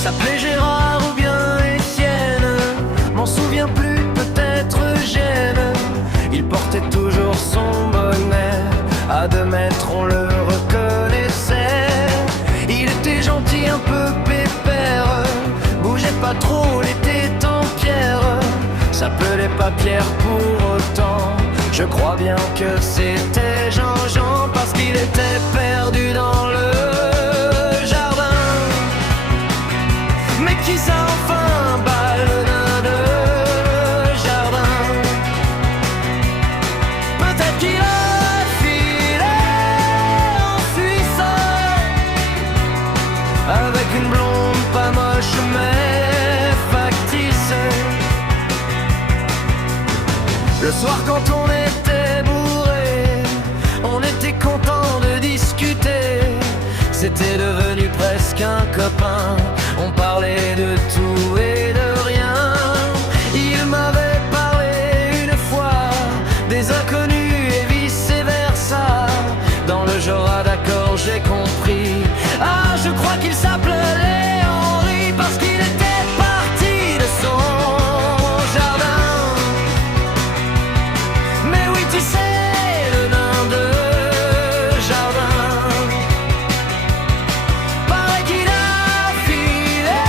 s'appelait Gérard ou bien Étienne, m'en souviens plus, peut-être Eugène. Il portait toujours son bonnet, à 2 mètres on le reconnaissait. Il était gentil, un peu pépère, bougeait pas trop, les têtes en pierre. S'appelait pas Pierre pour autant, je crois bien que c'était Jean-Jean, parce qu'il était perdu dans le jardin. Mais qui ça enfin bat le nain de jardin? Peut-être qu'il a filé en Suisse avec une blonde pas moche mais factice. Le soir quand on était bourré, on était content de discuter. C'était devenu presque un copain, on parlait de tout et de rien. Il m'avait parlé une fois des inconnus et vice versa. Dans le genre d'accord j'ai compris. Ah, je crois qu'il s'appelait Henri, parce qu'il était parti de son jardin. Mais oui, tu sais, le nain de jardin, paraît qu'il a filé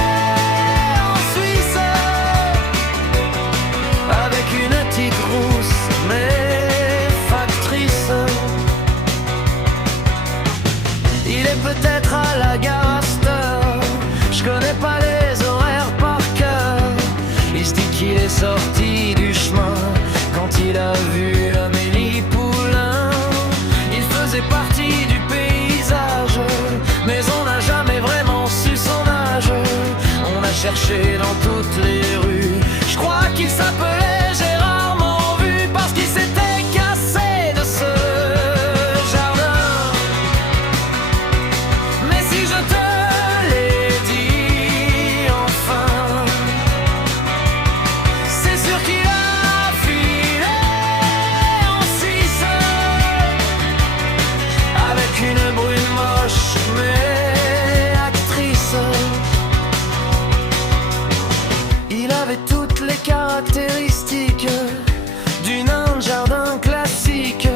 en Suisse avec une petite rousse mais factrice. Il est peut-être à la gare Astor, je connais pas les horaires par cœur. Il se dit qu'il est sorti du chemin quand il a vu Amélie Poulain. Il faisait partie du paysage, mais on n'a jamais vraiment su son âge. On a cherché dans toutes les rues, je crois qu'il s'appelait Gérard Montvu, parce qu'il s'était cassé de ce jardin. Mais si je te l'ai dit enfin, c'est sûr qu'il a filé en Suisse avec une brune moche mais actrice. Il avait toutes les caractéristiques du nain de jardin classique,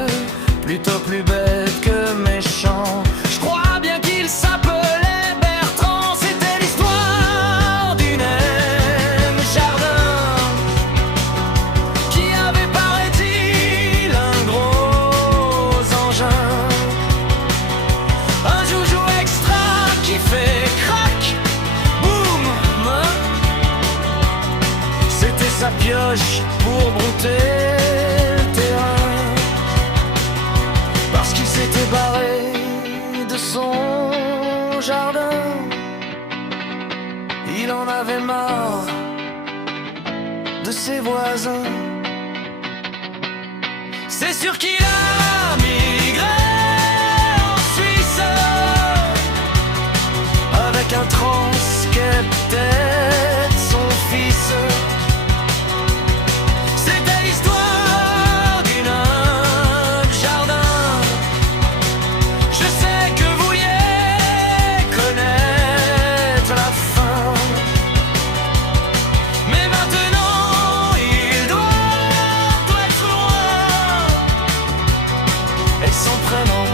plutôt plus bête que méchant. Je crois bien qu'il s'appelait Bertrand. C'était l'histoire du nain de jardin qui avait, paraît-il, un gros engin, un joujou extra qui fait crac, boum. C'était sa pioche pour brouter le terrain, parce qu'il s'était barré de son jardin. Il en avait marre de ses voisins. C'est sûr qu'il a migré en Suisse avec un trans qui est peut-être son fils. C'était l'histoire du nain de jardin. Je sais que vous vouliez connaître la fin, mais maintenant il doit être loin, et son prénom